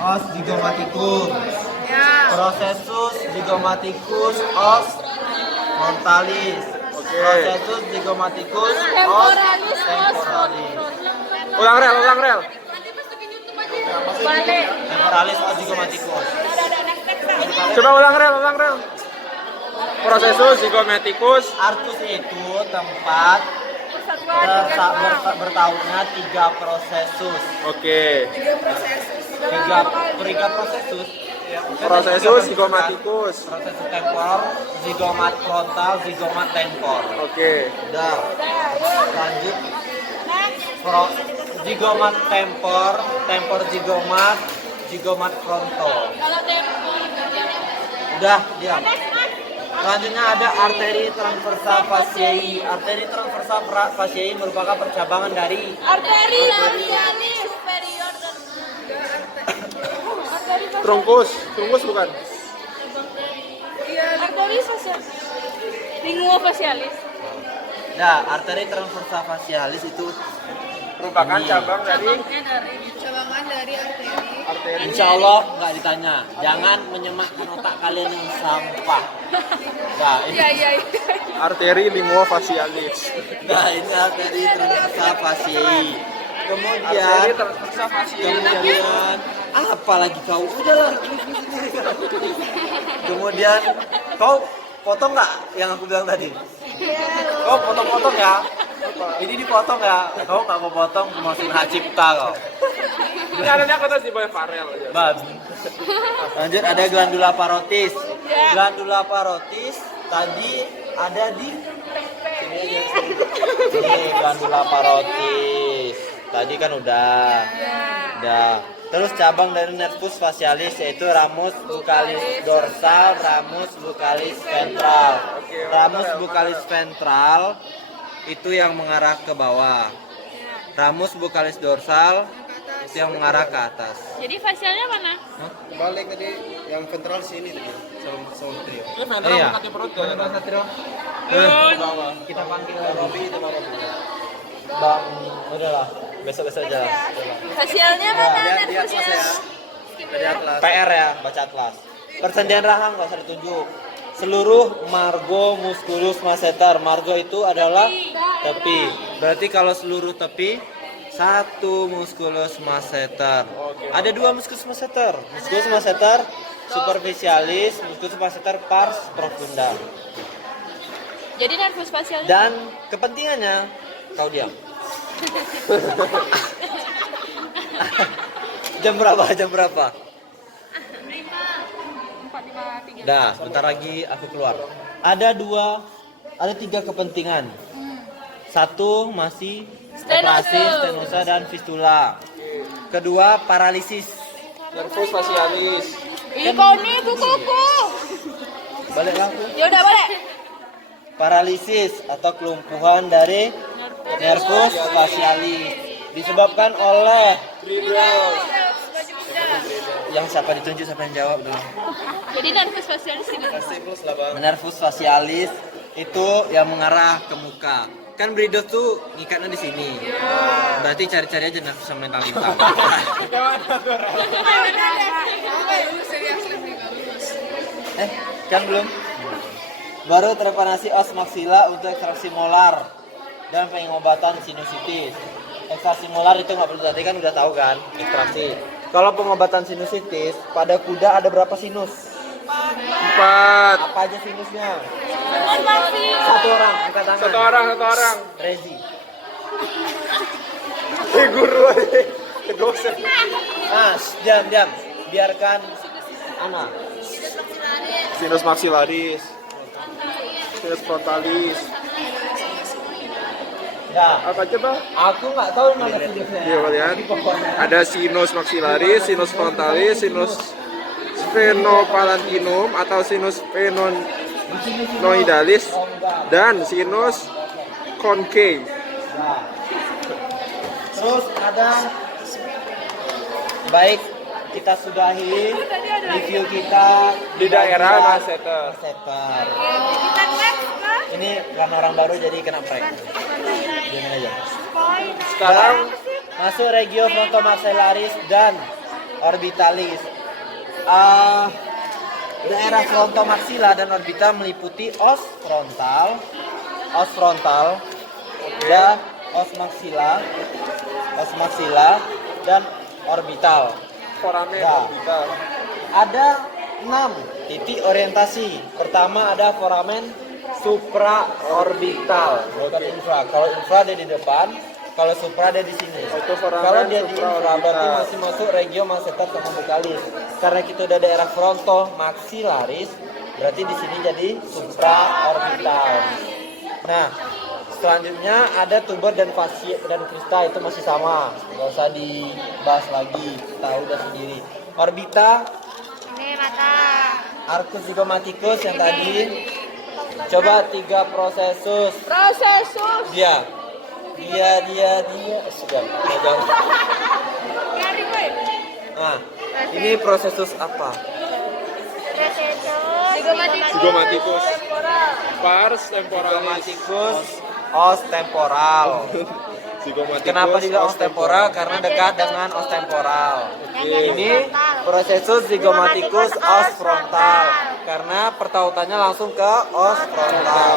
os zygomaticus. Ya. Processus zygomaticus os frontalis. Processus zygomaticus os Temporalis. temporalis. Ulang rel. Balik. Temporalis os zygomaticus. Coba ulang rel. Processus zygomaticus. Arcus itu tempat bertautnya 3 processus. Oke. Tiga processus. Processus zygomaticus. Processus tempor, zigomat frontal, zigomat tempor. Oke. Udah. Lanjut. Zigomat tempor, tempor zigomat, zigomat frontal. Udah, diam. Selanjutnya ada arteri transversal fasciae. Arteri transversal fasciae merupakan percabangan dari Arteri labialis superior dan Trunkus bukan? arteri facialis. Lingua facialis. Nah, arteri transversal facialis itu Merupakan Ini. cabang dari Cabangan dari arteri. insya Allah nggak ditanya. Jangan menyematkan otak kalian yang sampah. Nah, ini, Iya. arteri lingua facialis. nah, ini arteri transversal fasciae. Kemudian, Arteri transversal facialis. kemudian apa lagi kau? Udahlah. Kemudian kau potong nggak yang aku bilang tadi? Kau potong-potong ya. Ini dipotong ya. Kau nggak mau potong masukin hak cipta kau. Ini adanya kata si Boy Farel aja. Babi. Lanjut ada glandula parotis. Glandula parotis tadi ada di ini glandula parotis. Tadi kan udah. Terus cabang dari nervus facialis yaitu ramus buccalis dorsal, ramus buccalis ventral. Ramus buccalis ventral itu yang mengarah ke bawah. Ramus buccalis dorsal itu yang mengarah ke atas. Jadi facialnya mana? Balik tadi yang ventral sini tadi sama trio. Ini ventral Iya. mengangkat perut ya. Kita panggil Robi itu Bang, udahlah, besok-besok aja. Facialnya mana? Di atlas ya. Dari atlas. PR ya, baca atlas. Persendian rahang nggak usah ditunjuk. Seluruh margo musculus masseter. Margo itu adalah tepi. Berarti kalau seluruh tepi satu musculus masseter. Ada 2 musculus masseter. Musculus masseter superficialis, musculus masseter pars profunda. Jadi nervus facialnya Dan kepentingannya kau diam. Jam berapa? 453. Dah, sebentar lagi aku keluar. Ada 3 kepentingan. Satu masih operasi stenosa dan fistula. Kedua paralisis. Nervus facialis. Ikoni kukuku. Balik aku. Ya udah balik. Paralisis atau kelumpuhan dari nervus facialis disebabkan oleh yang siapa ditunjuk siapa yang jawab dulu. Jadi nervus facialis ini. Plus lah bang. Nervus facialis itu yang mengarah ke muka. Kan bridot tuh ngikatnya di sini. Berarti cari-cari aja nervus sama mental kita. Kan belum? Baru trepanasi os maxilla untuk ekstraksi molar dan pengobatan sinusitis. Ekstraksi molar itu nggak perlu, tadi kan udah tahu kan ekstraksi. Kalau pengobatan sinusitis pada kuda ada berapa sinus? 4. Apa aja sinusnya? Masih. Satu orang, angkat tangan. Satu orang. Rezi. Guru aja. Dosen. Diam. Biarkan Ana. Sinus maxillaris. Sinus frontalis. Ya, Apa aja bang? aku nggak tahu mana sinusnya. Iya kalian. Ada sinus maxillaris, sinus frontalis, sinus sphenopalantinum atau sinus sphenoidalis dan sinus concave. Nah. Terus ada baik kita sudahi review kita Di daerah bagian masseter. masseter. Kita next ke Ini karena orang baru jadi kena prank. Jangan aja. Sekarang Masuk regio frontomaxillaris dan orbitalis. Daerah frontomaksila dan orbita meliputi os frontal, dan os maksila dan orbital. Foramen Ya. orbital. Ada 6 titik orientasi. Pertama ada foramen supraorbital, bukan infra. Kalau infra ada di depan, kalau supra ada di sini. Itu foramen Kalau dia di infra supraorbital. berarti masih masuk regio masseter sama bukalis. Karena kita udah daerah frontomaxillaris, berarti di sini jadi supraorbital. Nah, selanjutnya ada tuber dan fascia dan krista, itu masih sama, nggak usah dibahas lagi, tahu udah sendiri. Orbita, Ini mata. arcus zygomaticus yang tadi. Coba 3 prosesus. Prosesus. Dia sudah. Jangan. Nyari gue. Nah, ini prosesus apa? Zygomaticus. Pars temporalis. Zygomaticus os temporal. Zygomaticus Kenapa dibilang os os temporal? Karena dekat dengan os temporal. Ini prosesus zygomaticus os frontal karena pertautannya langsung ke os frontal.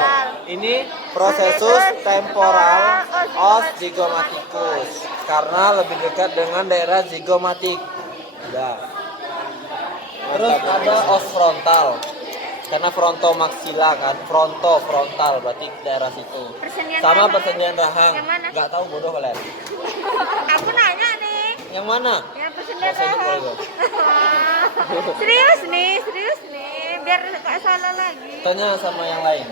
Ini prosesus temporal os zygomaticus karena lebih dekat dengan daerah zygomatik. Ya. Terus ada os frontal karena frontomaksila kan, frontal berarti daerah situ. Persendian Sama rahang. persendian rahang. Yang mana? Nggak tahu bodoh kalian. Aku nanya nih. Yang mana? Yang persendian Saya rahang. boleh. Serius nih. Biar gak salah lagi. Tanya sama yang lain.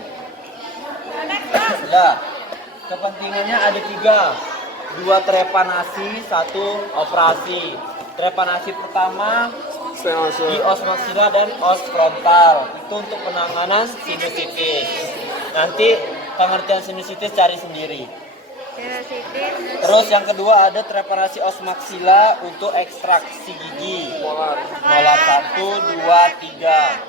Ya, kepentingannya ada 3. 2 trepanasi, 1 operasi. Trepanasi pertama di os maksila dan os frontal. Itu untuk penanganan sinusitis. Nanti pengertian sinusitis cari sendiri. Terus yang kedua ada trepanasi os maksila untuk ekstraksi gigi. Molar 1, 2, 3.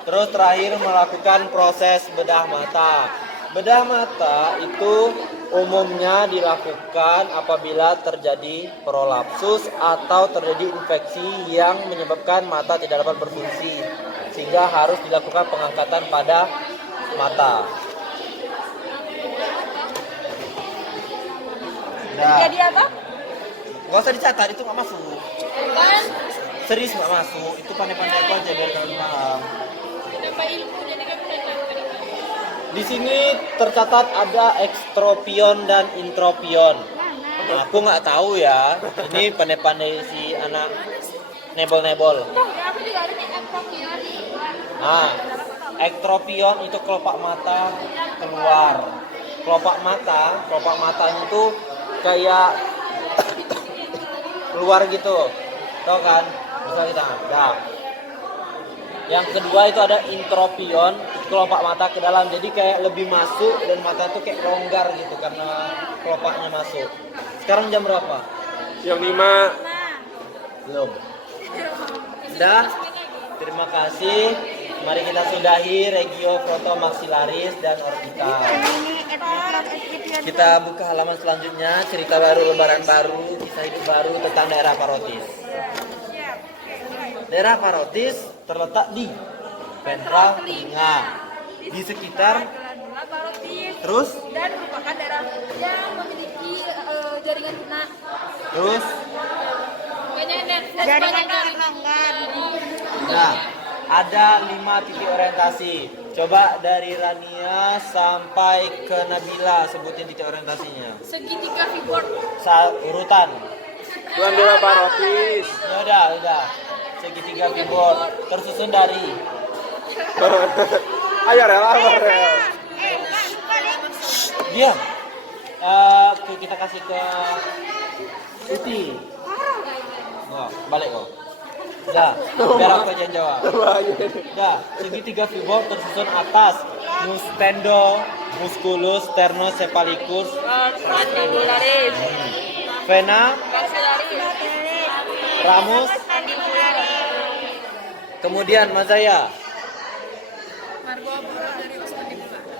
Terus terakhir melakukan proses bedah mata. Bedah mata itu umumnya dilakukan apabila terjadi prolapsus atau terjadi infeksi yang menyebabkan mata tidak dapat berfungsi, sehingga harus dilakukan pengangkatan pada mata. Nah, Jadi apa? gak usah dicatat, itu nggak masuk. Kan? Serius nggak masuk, itu pandai-pandai aku aja biar kalian paham. Kenapa ilmu jadi kan mereka? Di sini tercatat ada ekstropion dan intropion. Nah, aku nggak tahu ya. Ini pandai-pandai si anak nebol-nebol. Aku juga ada ektropion. Nah, ektropion itu kelopak mata keluar. Kelopak matanya itu kayak keluar gitu. Tahu kan? Bisa kita. Nah. Yang kedua itu ada intropion, kelopak mata ke dalam. Jadi kayak lebih masuk dan mata tuh kayak longgar gitu karena kelopaknya masuk. Sekarang jam berapa? Yang 5. Belum. Sudah. Terima kasih. Mari kita sudahi regio frontomaxillaris dan orbital. Kita buka halaman selanjutnya, cerita baru, lebaran baru, kisah hidup baru tentang daerah parotis. Daerah parotis terletak di ventral telinga, di sekitar terus Dan merupakan daerah yang memiliki jaringan lunak. terus Jaringan pelanggan. nah ada 5 titik orientasi. Coba dari Rania sampai ke Nabila sebutin titik orientasinya. Segitiga fibor. Urutan. Tuan daerah parotis. Ya udah. Segitiga fibor tersusun dari Ayo rel, rel. dia. Kita kasih ke Uti. Oh, balik kok. Dah, biar aku aja yang jawab. Dah, segitiga fibor tersusun atas mustendo, musculus, sternocephalicus, Mandibularis. vena, Maxillaris. ramus, kemudian mazaya.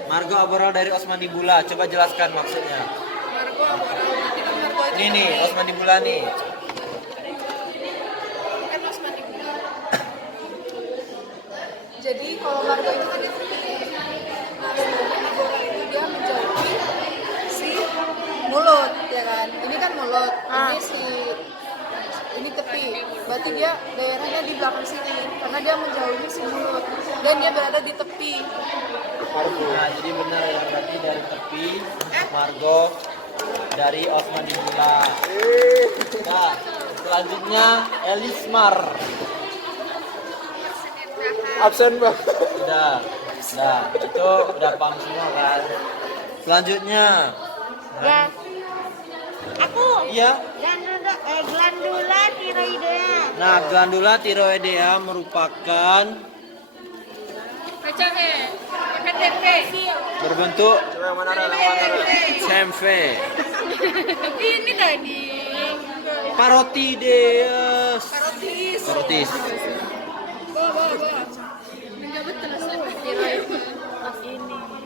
Margo aboral dari os mandibula. Coba jelaskan maksudnya. Ini nih, os mandibula nih. Kan os mandibula. Jadi kalau Margo itu kan dia tepi. Nah, sedangkan Agora itu dia menjauhi si mulut, ya kan? Ini kan mulut, ini tepi. Berarti dia daerahnya di belakang sini, karena dia menjauhi si mulut dan dia berada di tepi. Nah, jadi benar ya, berarti dari tepi Margo dari os mandibula. Nah, selanjutnya Elismar. Absen Bang. Udah. Nah, itu udah paham semua kan? Selanjutnya. Ya. Aku. Iya. Glandula tiroidea. Nah, glandula tiroidea merupakan berbentuk CMV. Ini tadi. Parotides. Parotis. Bawa. Menjabat terus tiroid.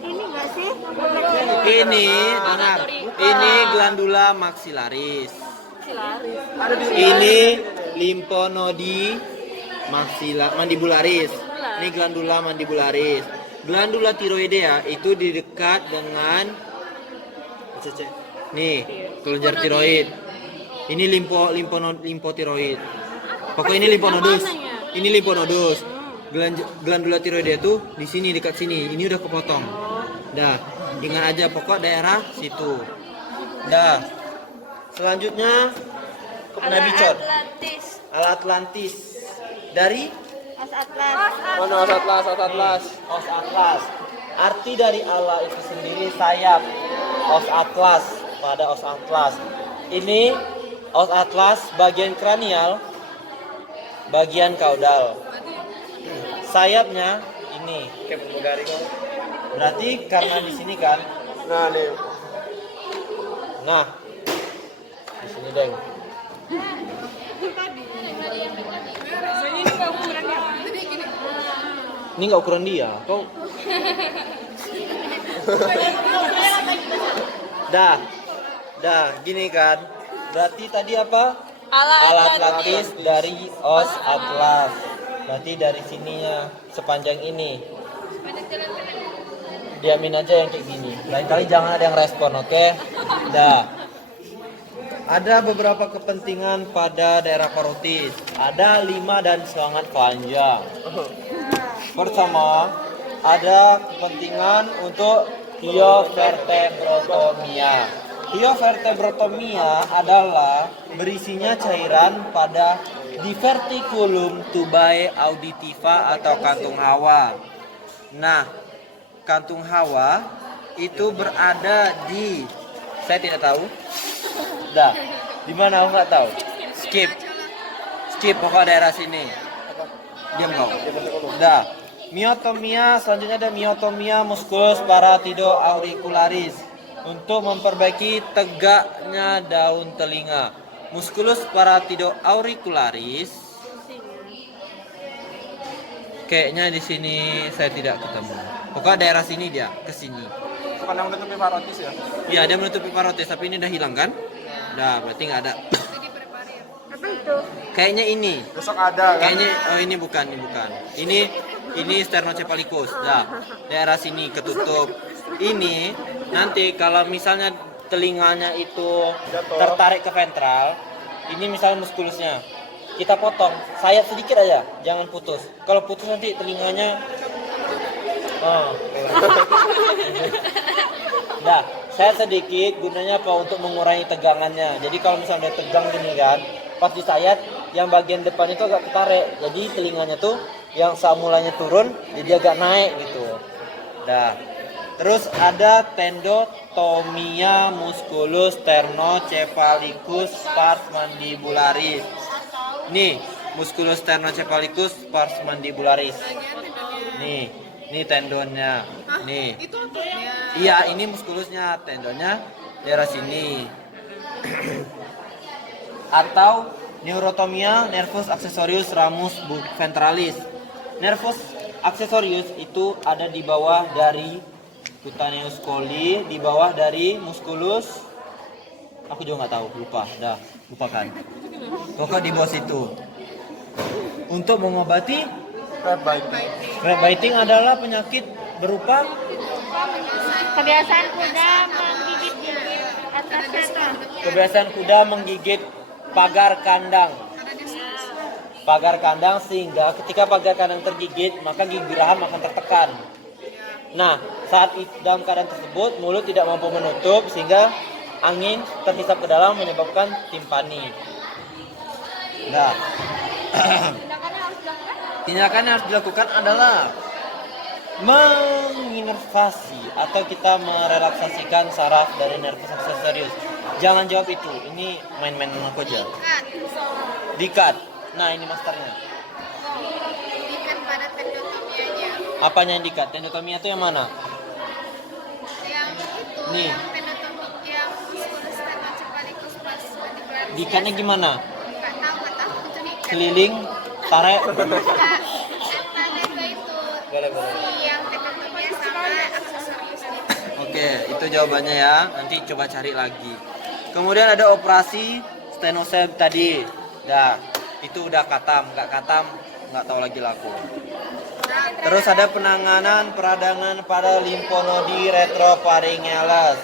Ini enggak sih? Ini, dengar. Ini glandula maxillaris. Ini limfonodi mandibularis. Ini glandula mandibularis. Glandula tiroidea itu di dekat dengan nih kelenjar tiroid. Ini limfotiroid. Pokoknya ini limfonodus. Ini limfonodus. Glandula tiroidea itu di sini dekat sini. Ini udah kepotong. Dah, ingat aja pokok daerah situ. Dah. Selanjutnya Nabicot. Ala Atlantis. Dari Os Atlas. Mana Atlas? Os Atlas. Arti dari ala itu sendiri sayap. Os Atlas, pada Os Atlas. Ini Os Atlas bagian kranial, bagian kaudal. Sayapnya ini. Kayak pramugari kok. Berarti karena di sini kan. Nah nih. Nah. Di sini, Deng. Ini nggak ukuran dia. Kau. Dah, gini kan. Berarti tadi apa? Ala Atlantis dari Os Atlas. Berarti dari sininya sepanjang ini. Diamin aja yang kayak gini. Lain kali jangan ada yang respon, oke? Dah. Ada beberapa kepentingan pada daerah parotis. Ada 5 dan sangat panjang. Pertama, ada kepentingan untuk hiovertebrotomia. Hiovertebrotomia adalah berisinya cairan pada diverticulum tubae auditiva atau kantung hawa. Nah, kantung hawa itu berada di, saya tidak tahu. Dah, di mana aku nggak tahu. Skip pokok daerah sini. Diam kau. Dah. Myotomia, selanjutnya ada myotomia musculus paratido-auricularis untuk memperbaiki tegaknya daun telinga. Musculus paratido-auricularis. Kayaknya di sini saya tidak ketemu. Pokoknya daerah sini dia, ke sini. Bukan yang menutupi parotis ya? Iya, dia menutupi parotis, tapi ini udah hilang kan? Dah, berarti nggak ada. Apa itu? Kayaknya ini. Besok ada kan? Kayaknya ini bukan. Ini sternocephalicus. Dah, daerah sini ketutup. Ini nanti kalau misalnya telinganya itu tertarik ke ventral, ini misalnya muskulusnya. Kita potong, sayap sedikit aja, jangan putus. Kalau putus nanti telinganya Nah, saya sedikit gunanya apa untuk mengurangi tegangannya. Jadi kalau misalnya udah tegang gini kan, pas disayat yang bagian depan itu agak ketarik. Jadi telinganya tuh yang semulanya turun jadi agak naik gitu. Nah, terus ada tendotomia musculus sternocephalicus pars mandibularis. Nih, musculus sternocephalicus pars mandibularis. Nih, ini tendonnya. Nih. Itu ototnya. Iya, ini muskulusnya, tendonnya daerah sini. Atau neurotomia nervus accessorius ramus ventralis. Nervus accessorius itu ada di bawah dari cutaneus coli, di bawah dari musculus Aku juga nggak tahu, lupa. Dah, lupakan. Pokok di bawah situ. Untuk mengobati rat biting adalah penyakit berupa Kebiasaan kuda menggigit-gigit atas sana. kebiasaan kuda menggigit pagar kandang. Pagar kandang sehingga ketika pagar kandang tergigit maka gigi geraham akan tertekan. Nah, saat dalam keadaan tersebut mulut tidak mampu menutup sehingga angin terhisap ke dalam menyebabkan timpani. Nah, tindakan yang harus dilakukan adalah menginervasi atau kita merelaksasikan saraf dari nervus accessoris. Jangan jawab itu, ini main-main aku aja. Dikat. Nah, ini masternya. Dikat pada tendotomianya. Apanya yang dikat? Tendotomia itu yang mana? Yang itu, Nih. yang tendotomi, yang musculus stenocephalicis plus mandibular. Dikatnya gimana? Nggak tahu itu dikat. Keliling, tarik. Antara dua itu. Boleh. Si yang tendotomia sama aksesorius itu. Oke, itu jawabannya ya. Nanti coba cari lagi. Kemudian ada operasi stenosep tadi. Dah, itu udah katam, nggak tahu lagi laku. Terus ada penanganan peradangan pada limfonodi retropharyngeales.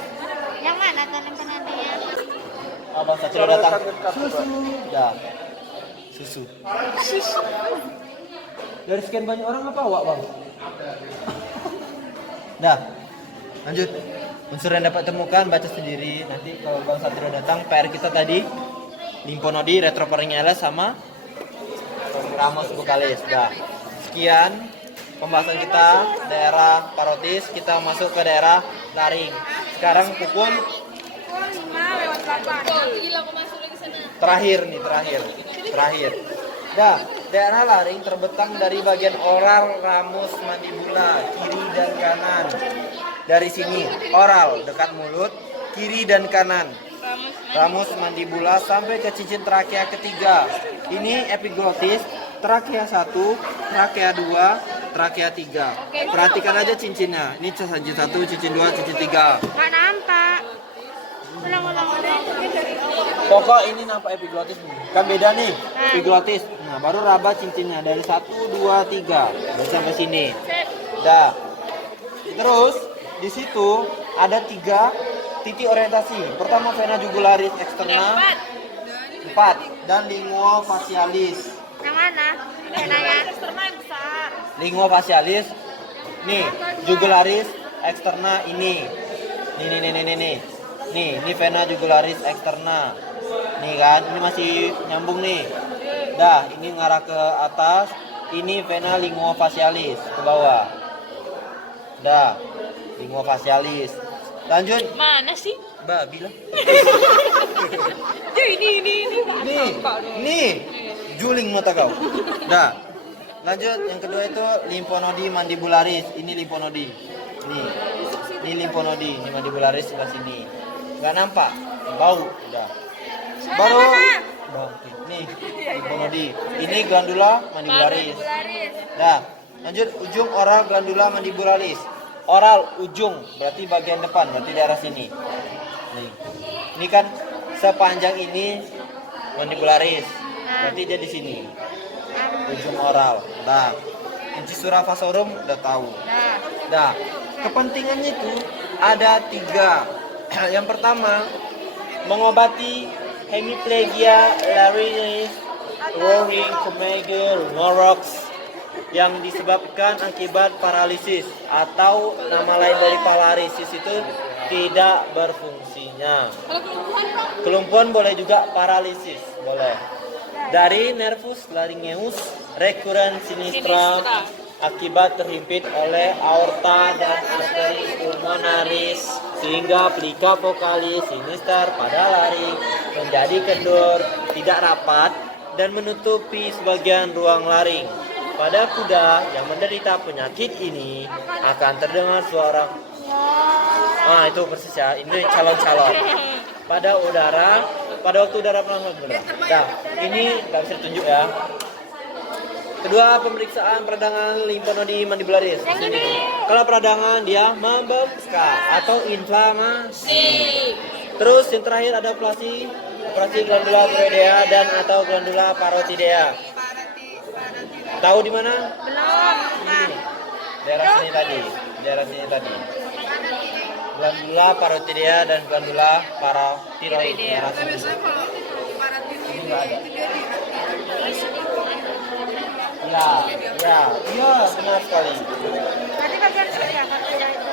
Yang mana dalam penantian? Abang Satrio datang. Dah, susu. Dari sekian banyak orang apa awak bang? Dah, lanjut. Unsur yang dapat temukan baca sendiri. Nanti kalau Bang Satrio datang, PR kita tadi limfonodi retropharyngeales sama ramus buccalis. Dah. Sekian pembahasan kita daerah parotis, kita masuk ke daerah laring. Sekarang pukul terakhir. Dah, daerah laring terbentang dari bagian oral, ramus, mandibula, kiri dan kanan. Dari sini, oral dekat mulut, kiri dan kanan. Ramus mandibula sampai ke cincin trakea ketiga. Ini epiglotis, trakea 1, trakea 2, trakea 3. Perhatikan aja cincinnya. Ini cincin 1, cincin 2, cincin 3. Nggak nampak. Ulang. Pokok ini nampak epiglotis nih. Kan beda nih, epiglotis. Nah, baru raba cincinnya dari 1, 2, 3. Dan sampai sini. Dah. Terus di situ ada 3 titik orientasi. Pertama vena jugularis eksterna, 4 dan lingual facialis. Yang mana? Venanya? Lingual facialis. Nih, jugularis eksterna ini. Nih. Ini vena jugularis eksterna. Nih kan, ini masih nyambung nih. Dah, ini ngarah ke atas. Ini vena lingual facialis ke bawah. Dah, lingual facialis. Lanjut. Mana sih? Bilang. Ini. Nih, juling mata kau. Dah. Lanjut, yang kedua itu limfonodi mandibularis. Ini limfonodi. Ini limfonodi, ini mandibularis sebelah sini. Nggak nampak, bau. Udah. Baru. Nih, limfonodi. Ini glandula mandibularis. Dah. Lanjut, ujung oral glandula mandibularis. Oral ujung berarti bagian depan, berarti daerah sini. Nih. Ini kan sepanjang ini mandibularis. Berarti dia di sini. Ujung oral. Nah, incisura vasorum udah tahu. Nah, kepentingannya itu ada 3. Yang pertama, mengobati hemiplegia laryngeus, roaring, kemege, pneumothorax yang disebabkan akibat paralisis atau nama lain dari paralisis itu tidak berfungsinya. Kelumpuhan boleh juga paralisis, boleh. Dari nervus laryngeus recurrens sinistra akibat terhimpit oleh aorta dan arteri pulmonaris sehingga plika vokalis sinister pada laring menjadi kendur, tidak rapat dan menutupi sebagian ruang laring. Pada kuda yang menderita penyakit ini akan terdengar suara. Itu persis ya. Ini calon-calon. Pada waktu udara pelan benar. Nah, ini nggak bisa ditunjuk ya. Kedua, pemeriksaan peradangan limfonodi mandibularis. Kalau peradangan dia membengkak atau inflamasi. Terus yang terakhir ada operasi glandula tiroidea dan atau glandula parotidea. Tahu di mana? Belum. Ini. Daerah sini tadi. Glandula parotidea dan glandula paratiroid. Daerah sini. Biasanya kalau paratiroidea itu dia di Ya, benar sekali. Berarti bagian sini ya katanya itu.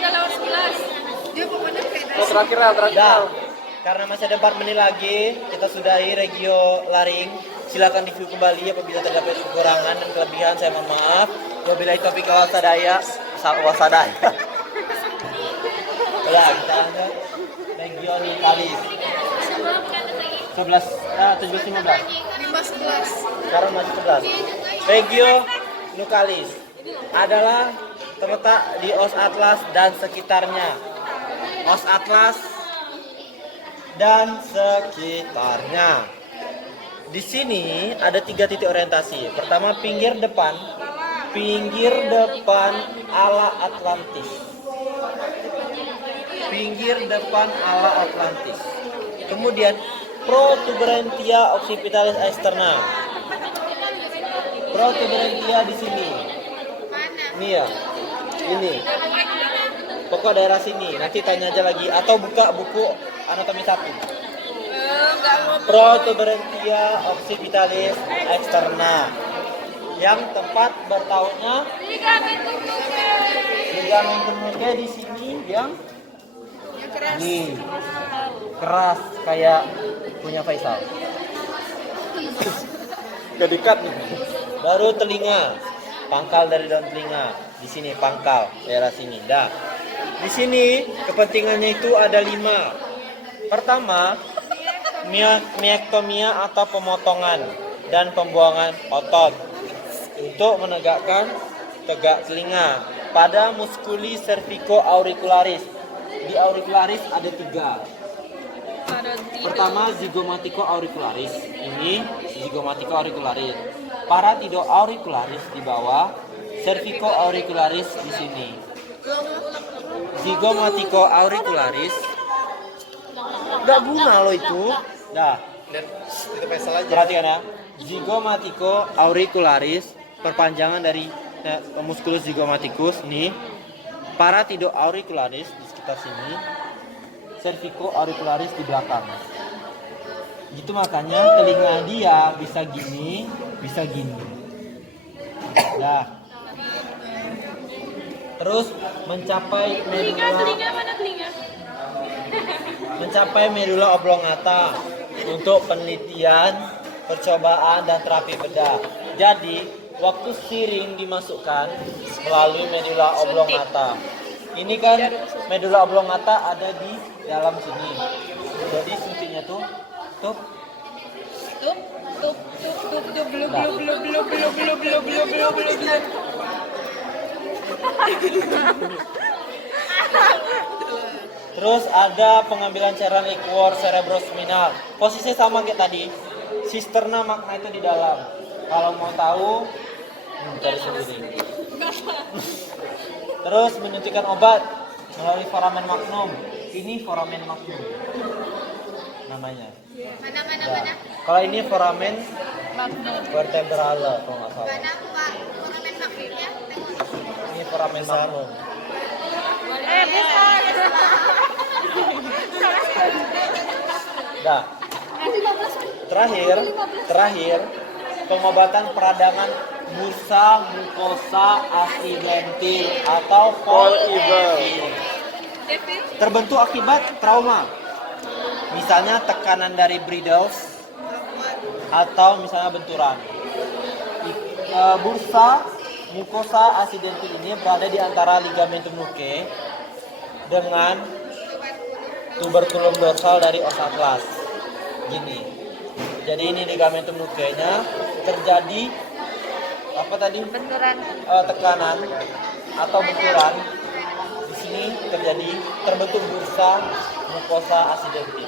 udah lewat 11. Dia pokoknya beda. Terakhir. Dah, karena masih ada 4 menit lagi, kita sudahi regio laring. Silakan review kembali apabila terdapat kekurangan dan kelebihan. Saya mohon maaf. Wabillahi taufiq wal hidayah. Udah, kita lanjut. Regio Nikalis. 17-15. 5-11. Sekarang masih 11. Regio Nukalis adalah terletak di Os Atlas dan sekitarnya. Os Atlas dan sekitarnya. Di sini ada 3 titik orientasi. Pertama, pinggir depan ala Atlantis. Pinggir depan ala Atlantis. Kemudian protuberantia occipitalis externa. Protuberantia di sini. Ini ya. Ini. Pokok daerah sini. Nanti tanya aja lagi atau buka buku anatomi 1. Protuberantia occipitalis externa. Yang tempat bertautnya ligamentum nuchae di sini yang nih keras kayak punya Faisal. Kedikat nih. Baru telinga, pangkal dari daun telinga. Di sini pangkal, daerah sini. Dah. Di sini kepentingannya itu ada 5. Pertama, miektomia atau pemotongan dan pembuangan otot untuk menegakkan tegak telinga pada muskuli cervico auricularis. Di auricularis ada 3. Pertama, zygomatico auricularis. Ini zygomatico auricularis. Paratido auricularis di bawah, cervico auricularis di sini. Zygomatico auricularis. Gak guna loh itu. Dah. Itu Faisal aja. Perhatikan ya. Zygomatico auricularis, perpanjangan dari musculus zygomaticus nih. Paratido auricularis di sekitar sini. Cervico auricularis di belakang. Gitu makanya telinga dia bisa gini, bisa gini. Dah. Terus mencapai medula oblongata untuk penelitian, percobaan dan terapi bedah. Jadi, waktu steering dimasukkan melalui medula oblongata. Ini kan medula oblongata ada di dalam sini. Jadi suntiknya tuh Terus ada pengambilan cairan liquor cerebrospinal. Posisinya sama kayak tadi. Cisterna magna itu di dalam. Kalau mau tahu, cari sendiri. Terus menyuntikkan obat melalui foramen magnum. Ini foramen magnum namanya. Mana? Kalau ini foramen vertebrale kalau nggak salah. Foramen magnumnya. Ini foramen magnum. Bisa. Dah. Terakhir pengobatan peradangan bursa mukosa acidentil atau Fall-Evil. Terbentuk akibat trauma. Misalnya tekanan dari Bridles atau misalnya benturan. Bursa mukosa acidentil ini berada di antara ligamentum nuchae dengan tuberculum dorsal dari os atlas. Gini. Jadi ini ligamentum nuchae-nya terjadi apa tadi? Benturan. Tekanan atau benturan. Di sini terbentuk bursa mukosa acidentil.